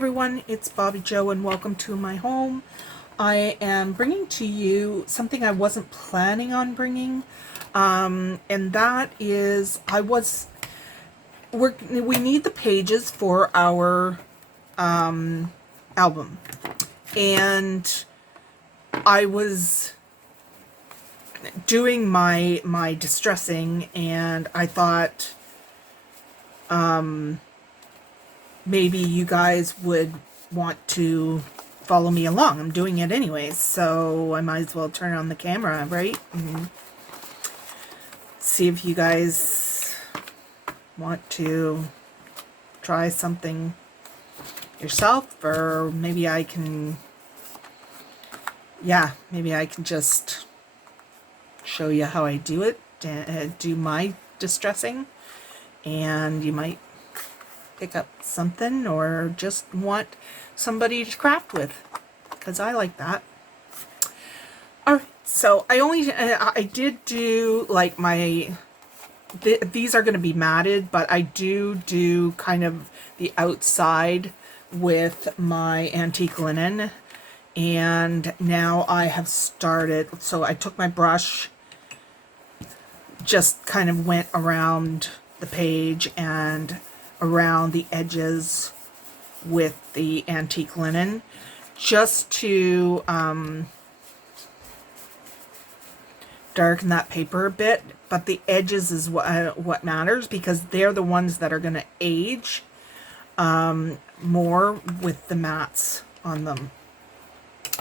Everyone, it's Bobbi-Jo and welcome to my home. I am bringing to you something I wasn't planning on bringing, and that is we need the pages for our album, and I was doing my distressing, and I thought maybe you guys would want to follow me along. I'm doing it anyways, so I might as well turn on the camera, right? And see if you guys want to try something yourself, or maybe I can, maybe I can just show you how I do it, do my distressing, and you might pick up something or just want somebody to craft with, because I like that. Alright, so I did do like these are going to be matted, but I do kind of the outside with my antique linen. And now I have started, so I took my brush, just kind of went around the page and around the edges with the antique linen, just to darken that paper a bit. But the edges is what matters, because they're the ones that are going to age more with the mats on them.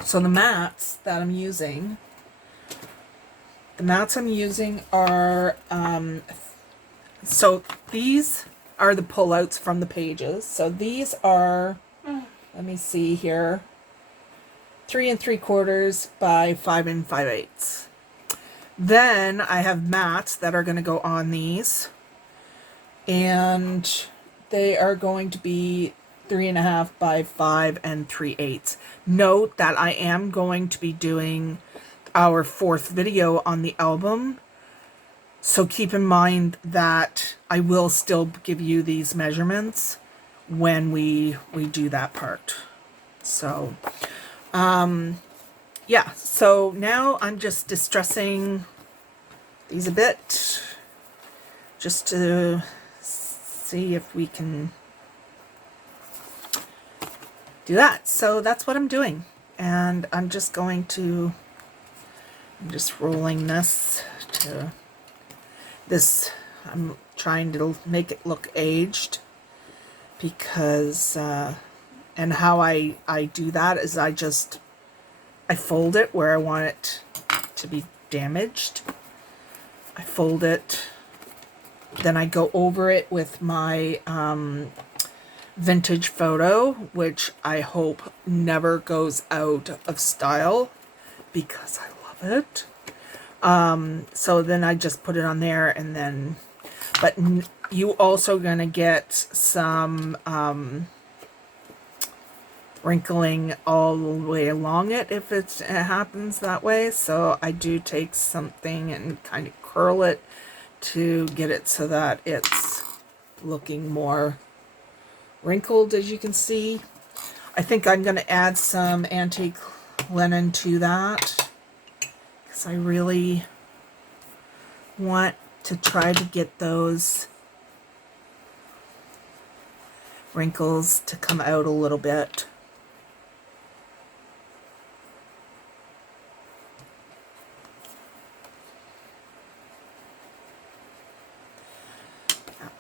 So the mats I'm using are so these are the pullouts from the pages. So these are, let me see here, 3 3/4 by 5 5/8. Then I have mats that are going to go on these, and they are going to be 3.5 by 5 3/8. Note that I am going to be doing our 4th video on the album, so keep in mind that I will still give you these measurements when we do that part. So yeah, so now I'm just distressing these a bit, just to see if we can do that. So that's what I'm doing, and I'm just rolling this to this. I'm trying to make it look aged, because and how I do that is I fold it where I want it to be damaged. I fold it, then I go over it with my vintage photo, which I hope never goes out of style, because I love it. So then I just put it on there, and then, but you also gonna get some wrinkling all the way along it if it happens that way. So I do take something and kind of curl it to get it so that it's looking more wrinkled, as you can see. I think I'm going to add some antique linen to that, because I really want to try to get those wrinkles to come out a little bit.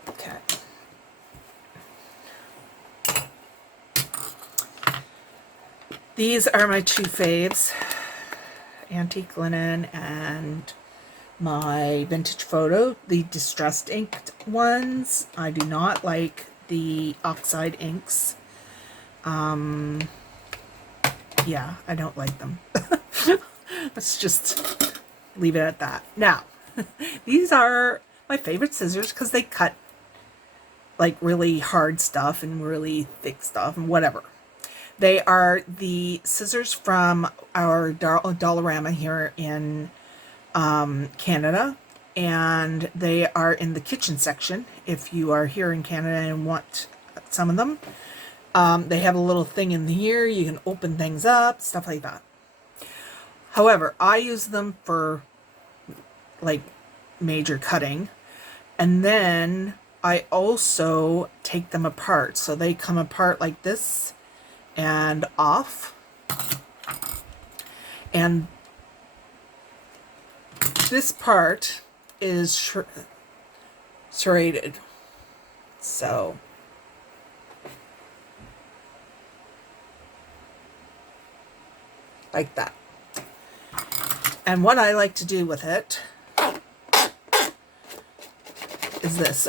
Okay. These are my two faves, antique linen and my vintage photo. The distressed inked ones, I do not like the oxide inks. Yeah, I don't like them. Let's just leave it at that. Now, these are my favorite scissors, because they cut like really hard stuff and really thick stuff and whatever. They are the scissors from our Dollarama here in Canada, and they are in the kitchen section if you are here in Canada and want some of them. They have a little thing in here. You can open things up, stuff like that. However, I use them for like major cutting. And then I also take them apart. So they come apart like this and off. And this part is serrated. So like that. And what I like to do with it is this.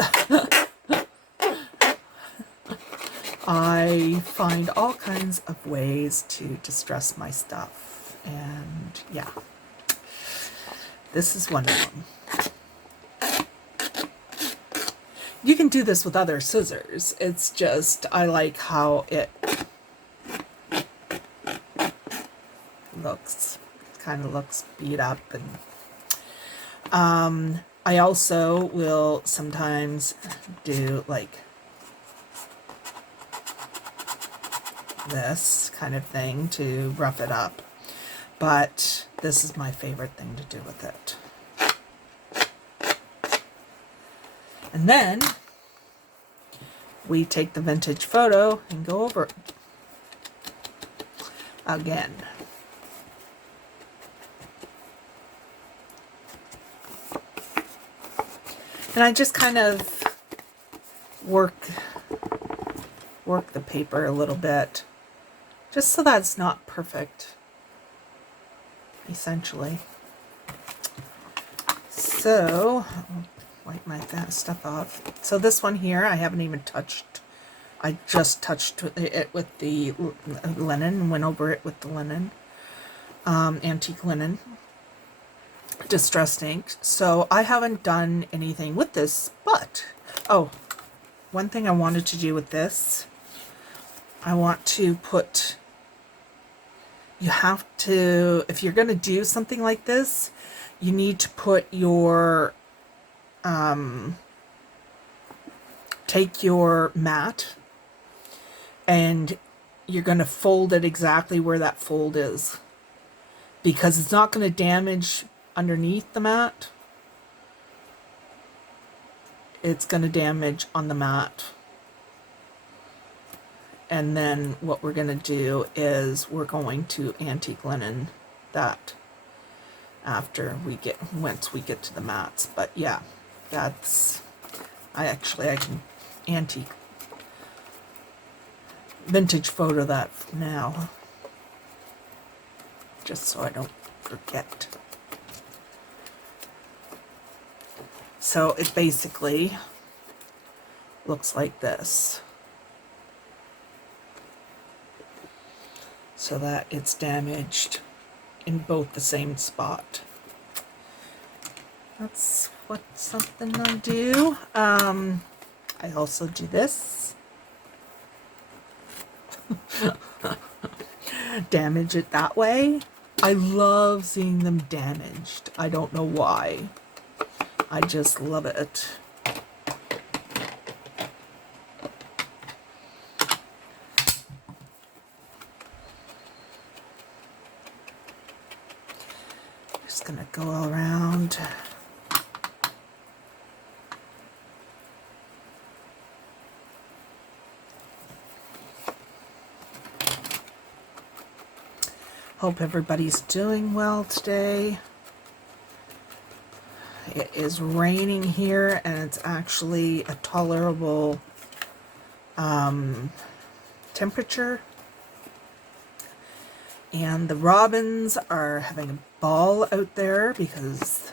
I find all kinds of ways to distress my stuff. And yeah, this is one of them. You can do this with other scissors. It's just, I like how it looks. It kind of looks beat up. And I also will sometimes do like this kind of thing to rough it up. But this is my favorite thing to do with it. And then we take the vintage photo and go over it again. And I just kind of work the paper a little bit, just so that it's not perfect, essentially. So, I'll wipe my stuff off. So this one here, I haven't even touched. I just touched it with the linen, went over it with the linen, antique linen, distressed ink. So I haven't done anything with this, but, oh, one thing I wanted to do with this, I want to put, you have to, if you're going to do something like this, you need to put your, take your mat and you're going to fold it exactly where that fold is, because it's not going to damage underneath the mat. It's going to damage on the mat. And then what we're going to do is we're going to antique linen that after we get, once we get to the mats. But yeah, that's, I can antique vintage photo that now, just so I don't forget. So it basically looks like this, so that it's damaged in both the same spot. That's what something I do. I also do this. Damage it that way. I love seeing them damaged. I don't know why. I just love it. Just gonna go all around. Hope everybody's doing well today. It is raining here, and it's actually a tolerable temperature. And the robins are having a ball out there because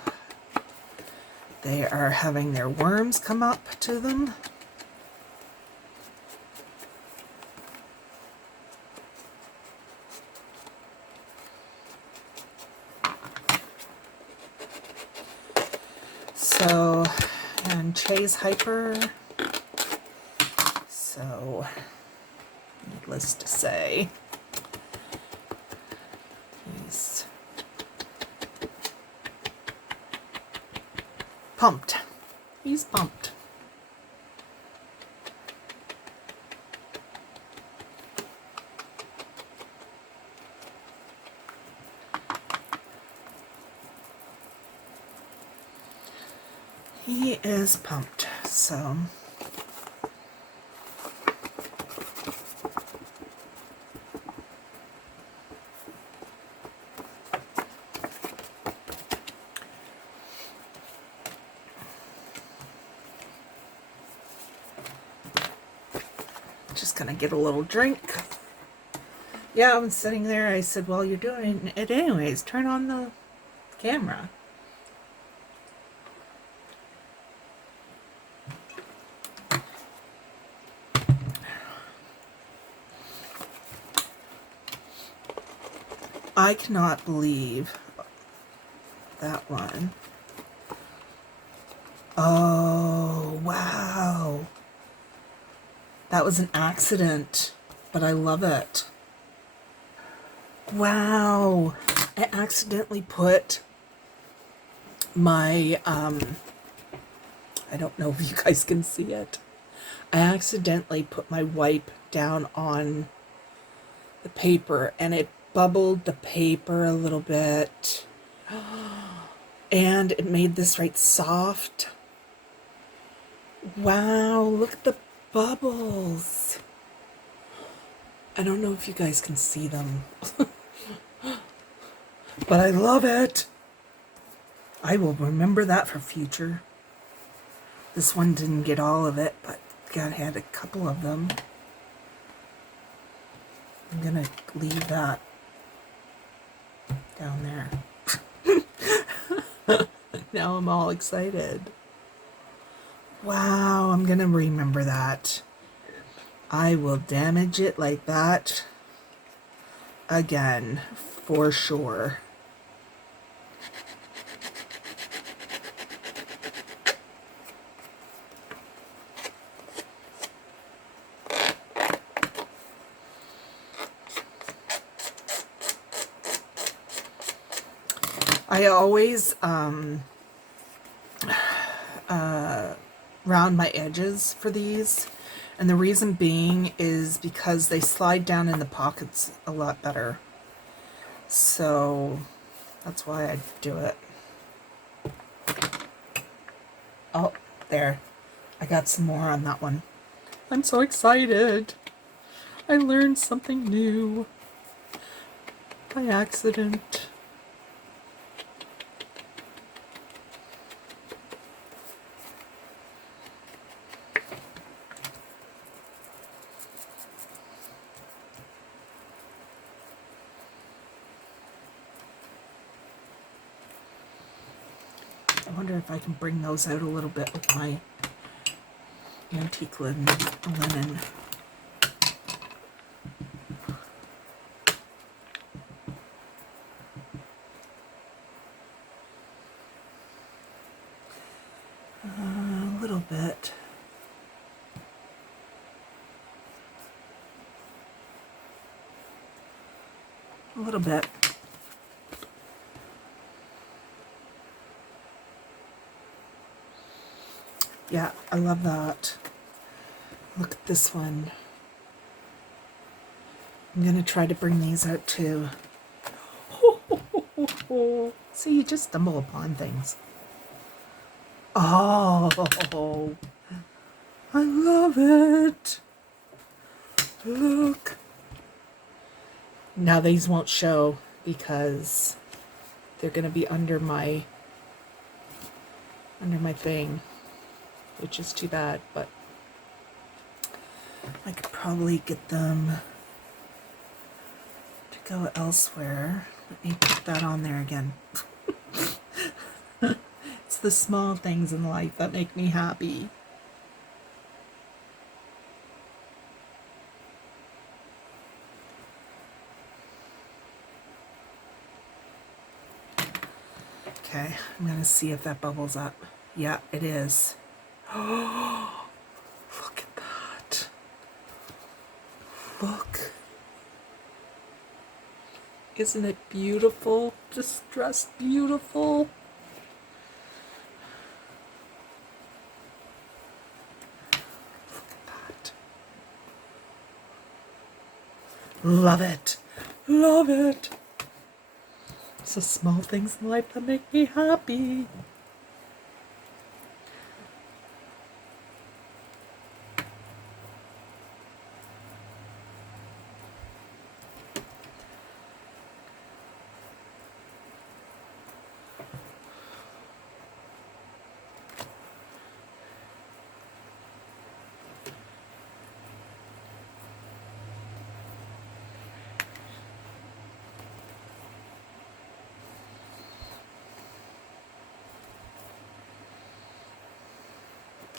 they are having their worms come up to them. So, and Che's hyper, so needless to say, he's pumped. He's pumped. he is pumped, so just gonna get a little drink. Yeah, I was sitting there, I said, well, you're doing it anyways, turn on the camera. I cannot believe that one. Oh, wow. That was an accident, but I love it. Wow. I accidentally put my, I don't know if you guys can see it. I accidentally put my wipe down on the paper and it bubbled the paper a little bit. And it made this right soft. Wow, look at the bubbles. I don't know if you guys can see them. But I love it. I will remember that for future. This one didn't get all of it, but God had a couple of them. I'm gonna leave that down there. Now I'm all excited. Wow, I'm gonna remember that. I will damage it like that again, for sure. I always round my edges for these, and the reason being is because they slide down in the pockets a lot better. So that's why I do it. Oh, there. I got some more on that one. I'm so excited. I learned something new by accident. I wonder if I can bring those out a little bit with my antique linen. A little bit. A little bit. Yeah, I love that. Look at this one. I'm going to try to bring these out too. See, you just stumble upon things. Oh, I love it. Look. Now these won't show because they're going to be under my thing, which is too bad, but I could probably get them to go elsewhere. Let me put that on there again. It's the small things in life that make me happy. Okay, I'm going to see if that bubbles up. Yeah, it is. Oh, look at that. Look. Isn't it beautiful? Distressed beautiful. Look at that. Love it. Love it. It's the small things in life that make me happy.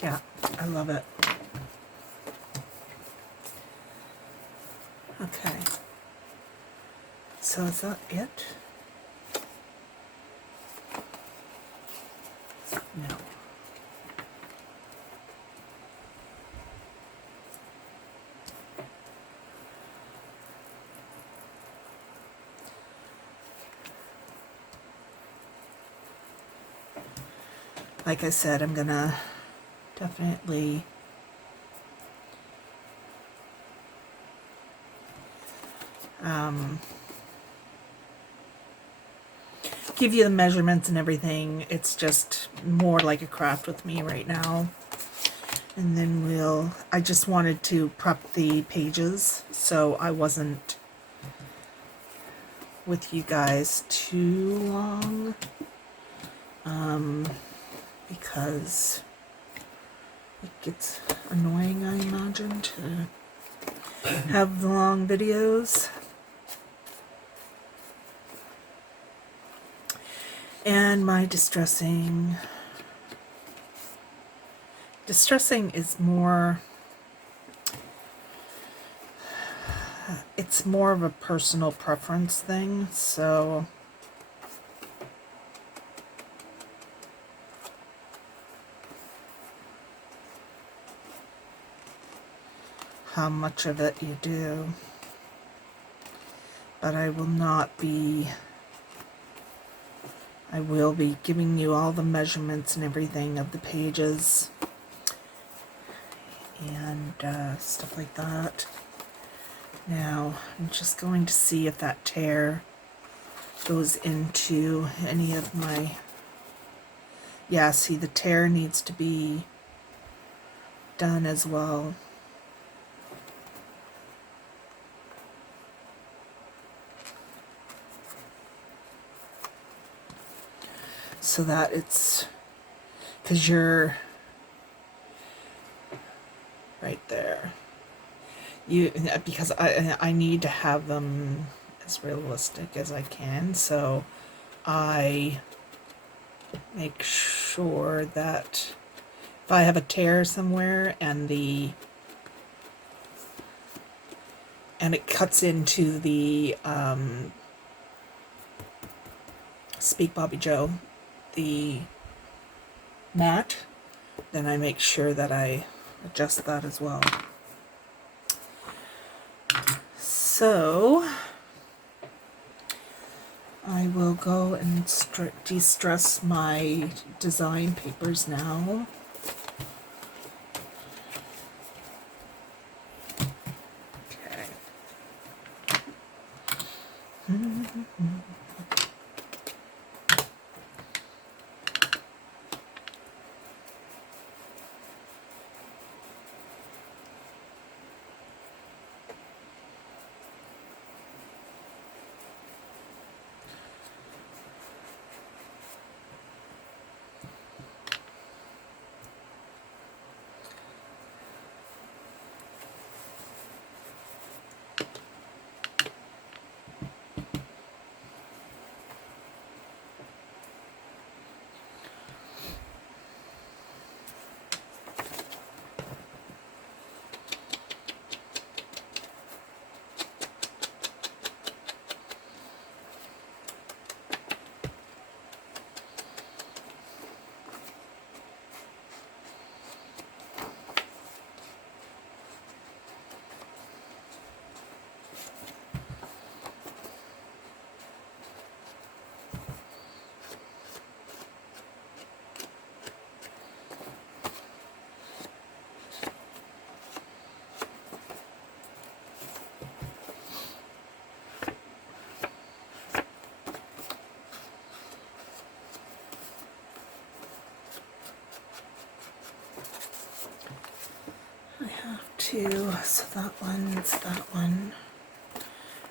Yeah, I love it. Okay. So is that it? No. Like I said, I'm gonna definitely give you the measurements and everything. It's just more like a craft with me right now. And then I just wanted to prep the pages so I wasn't with you guys too long. Because it gets annoying, I imagine, to have the long videos. And my distressing is more, it's more of a personal preference thing, so how much of it you do. But I will be giving you all the measurements and everything of the pages and stuff like that. Now, I'm just going to see if that tear goes into any of my... Yeah, see, the tear needs to be done as well. So that it's... because you're right there. Because I need to have them as realistic as I can, so I make sure that if I have a tear somewhere and it cuts into the Speak Bobbi-Jo, the mat, then I make sure that I adjust that as well. So I will go and de-stress my design papers now. Okay. So that one's that one.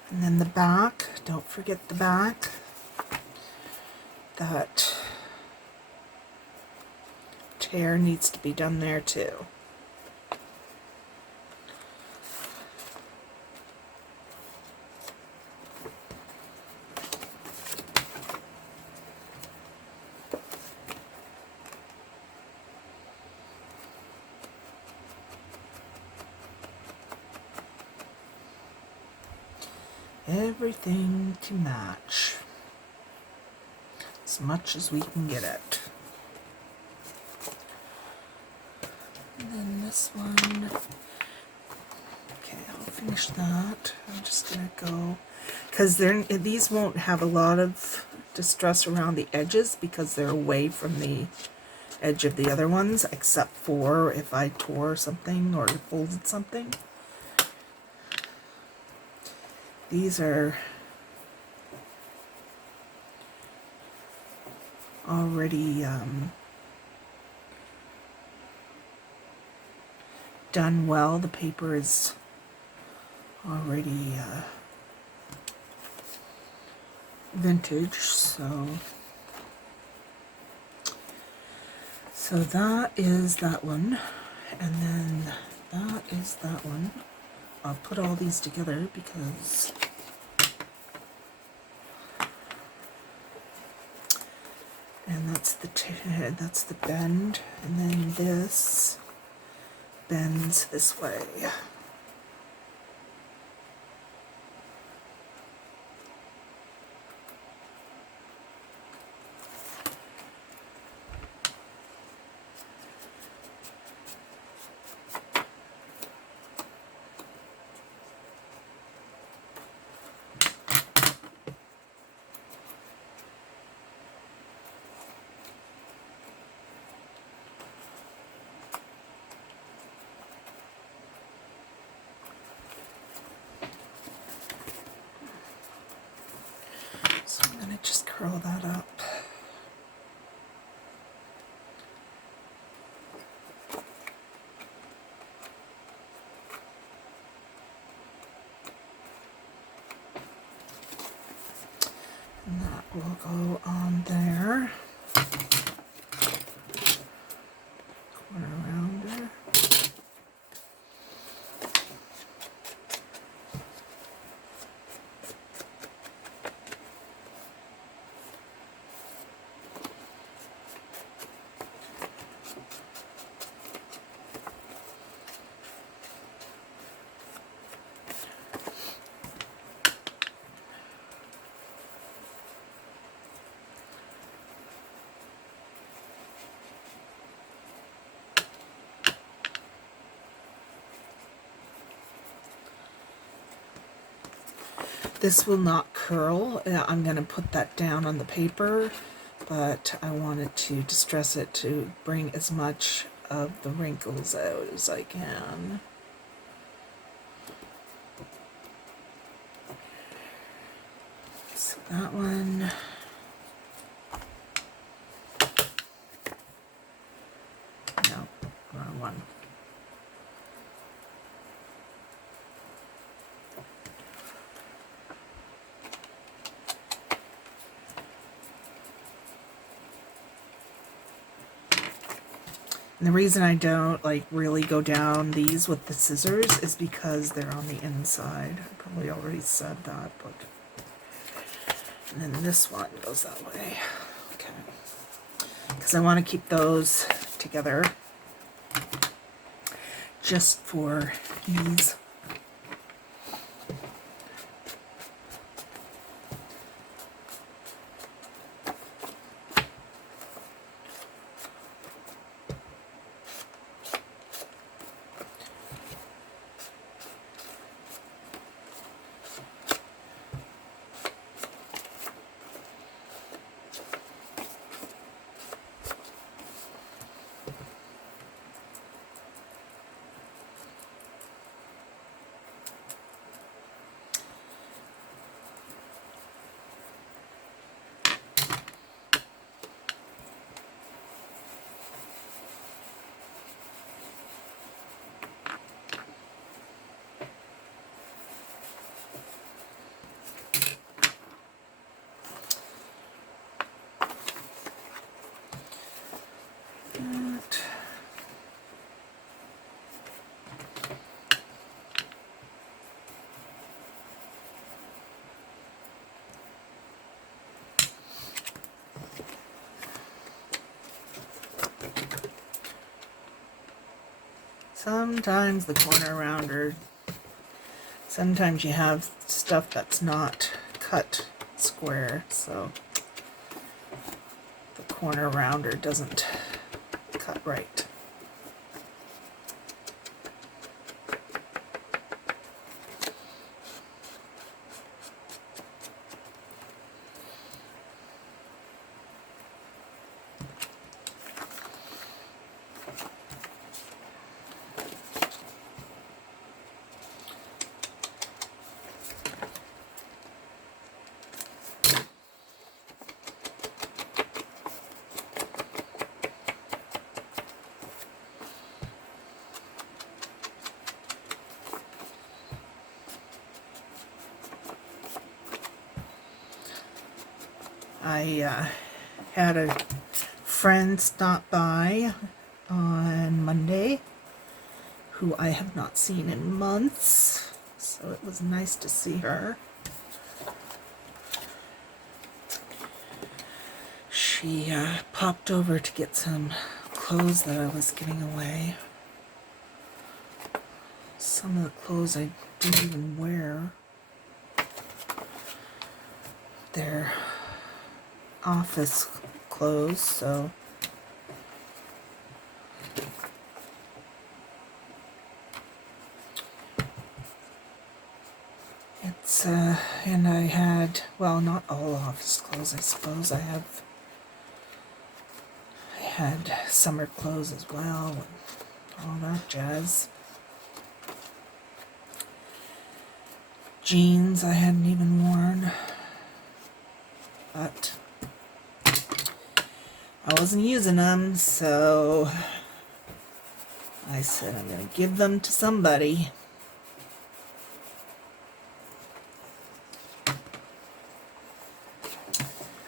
And then the back, don't forget the back. That tear needs to be done there too. Everything to match. As much as we can get it. And then this one. Okay, I'll finish that. I'm just gonna go, because these won't have a lot of distress around the edges because they're away from the edge of the other ones, except for if I tore something or folded something. These are already done well. The paper is already vintage, so that is that one, and then that is that one. I'll put all these together because and that's the bend, and then this bends this way. So I'm going to just curl that up. And that will go on there. Corner rounder. This will not curl. I'm going to put that down on the paper, but I wanted to distress it to bring as much of the wrinkles out as I can. So that one. No, wrong one. And the reason I don't really go down these with the scissors is because they're on the inside. I probably already said that, but and then this one goes that way. Okay. Because I want to keep those together just for ease. Sometimes the corner rounder, sometimes you have stuff that's not cut square, so the corner rounder doesn't cut right. I had a friend stop by on Monday who I have not seen in months, so it was nice to see her. She popped over to get some clothes that I was giving away. Some of the clothes I didn't even wear. They're office clothes, so it's and I had, well, not all office clothes, I suppose. I had summer clothes as well and all that jazz. Jeans I hadn't even worn, but I wasn't using them, so I said I'm going to give them to somebody.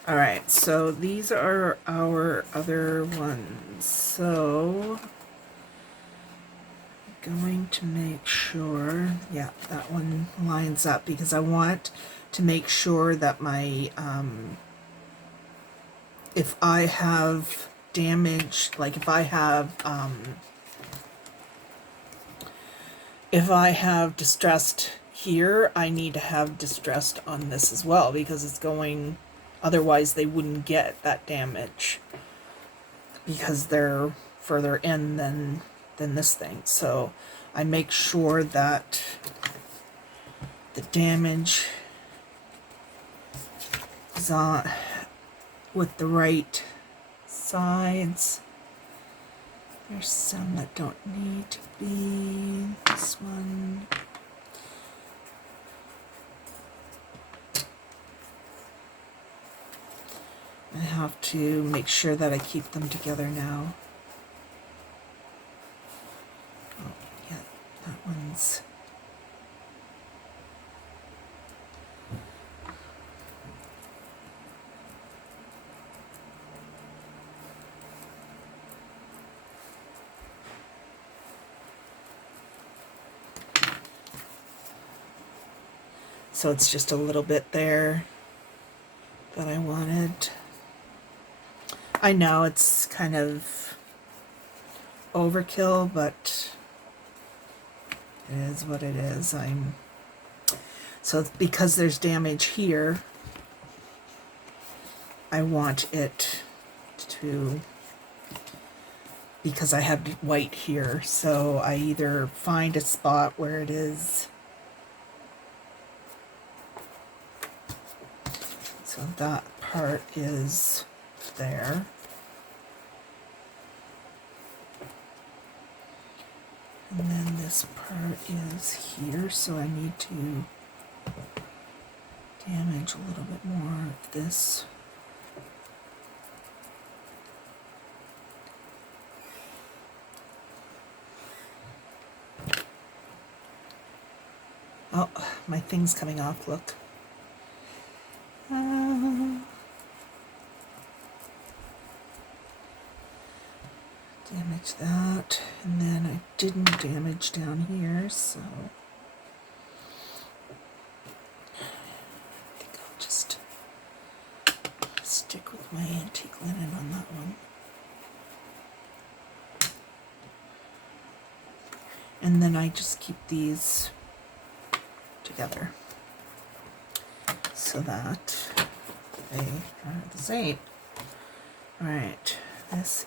Alright, so these are our other ones. So, I'm going to make sure, yeah, that one lines up because I want to make sure that my, if I have damage, like if I have distressed here, I need to have distressed on this as well because it's going, otherwise they wouldn't get that damage because they're further in than this thing. So I make sure that the damage is on with the right sides. There's some that don't need to be. This one. I have to make sure that I keep them together now. Oh, yeah, that one's... So it's just a little bit there that I wanted. I know it's kind of overkill, but it is what it is. So because there's damage here, I want it to, because I have white here, so I either find a spot where it is. So that part is there. And then this part is here, so I need to damage a little bit more of this. Oh, my thing's coming off, look. Damage that, and then I didn't damage down here, so I think I'll just stick with my antique linen on that one. And then I just keep these together. so that they are the same. Alright, this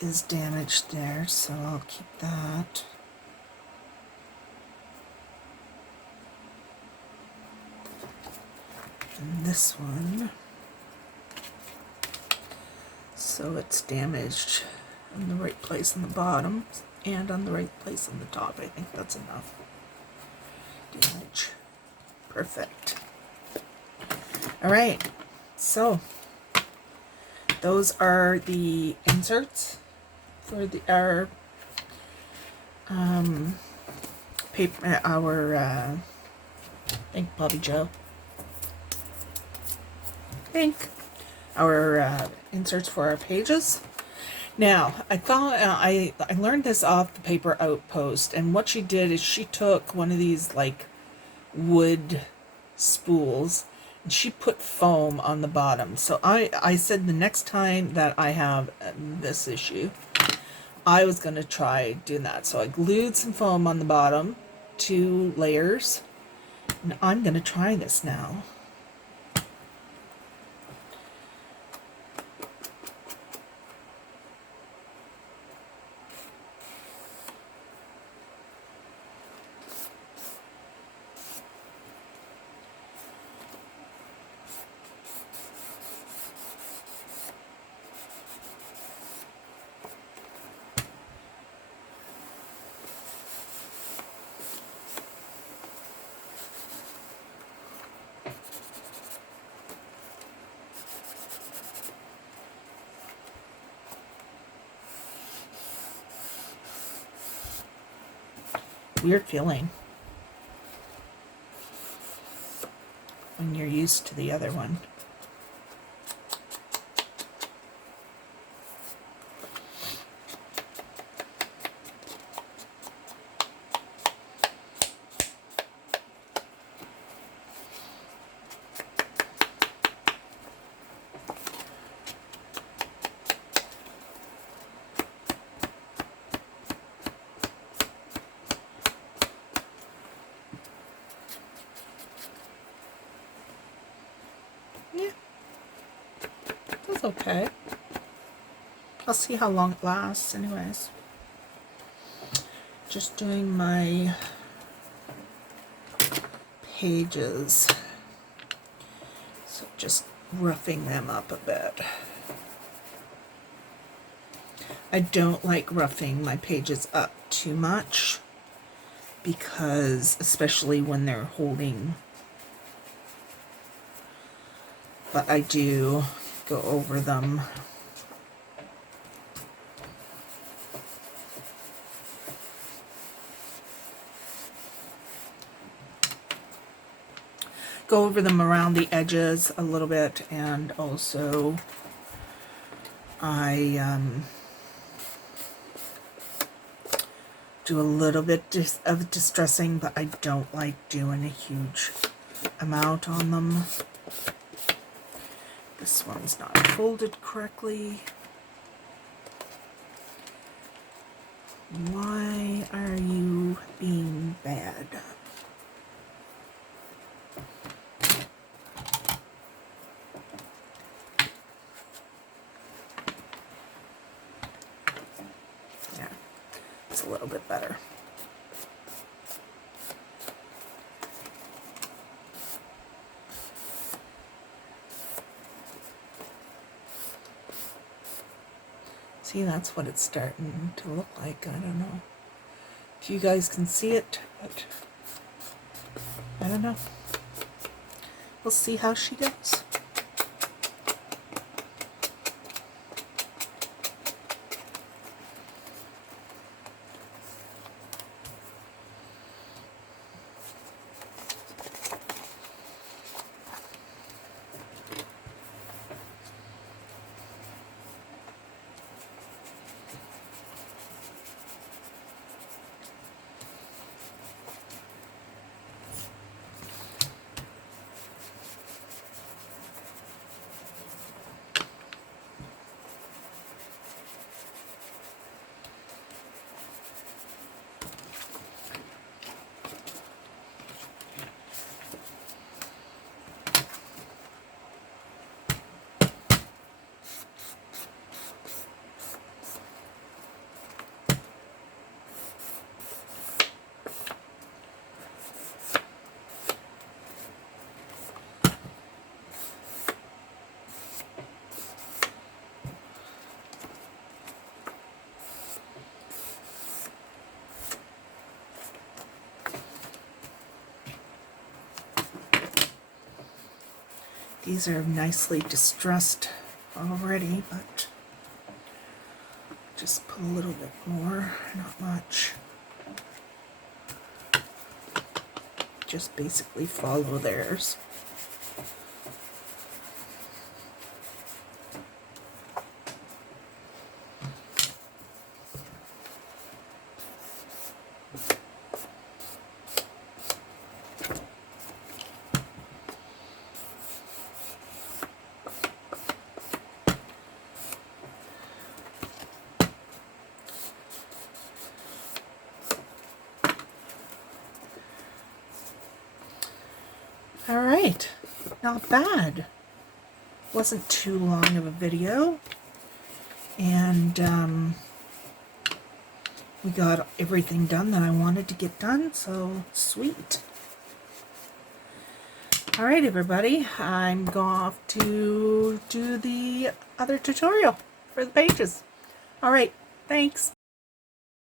is damaged there, so I'll keep that. And this one, so it's damaged in the right place on the bottom and on the right place on the top. I think that's enough damage. Perfect. Alright, so those are the inserts for our paper, I think Bobbi-Jo. Our inserts for our pages. Now, I thought I learned this off the Paper Outpost, and what she did is she took one of these like wood spools and she put foam on the bottom. So I said the next time that I have this issue, I was going to try doing that. So I glued some foam on the bottom, 2 layers, and I'm going to try this now. Weird feeling when you're used to the other one. Yeah, that's okay. I'll see how long it lasts anyways. Just doing my pages. So just roughing them up a bit. I don't like roughing my pages up too much because, especially when they're holding, but I do go over them. Go over them around the edges a little bit, and also I do a little bit of distressing, but I don't like doing a huge amount on them. This one's not folded correctly. Why are you being bad? Yeah, it's a little bit better. See, that's what it's starting to look like. I don't know if you guys can see it, but I don't know. We'll see how she goes. These are nicely distressed already, but just put a little bit more, not much. Just basically follow theirs. All right, not bad. Wasn't too long of a video, and we got everything done that I wanted to get done, so sweet. All right, everybody, I'm going off to do the other tutorial for the pages. All right, thanks.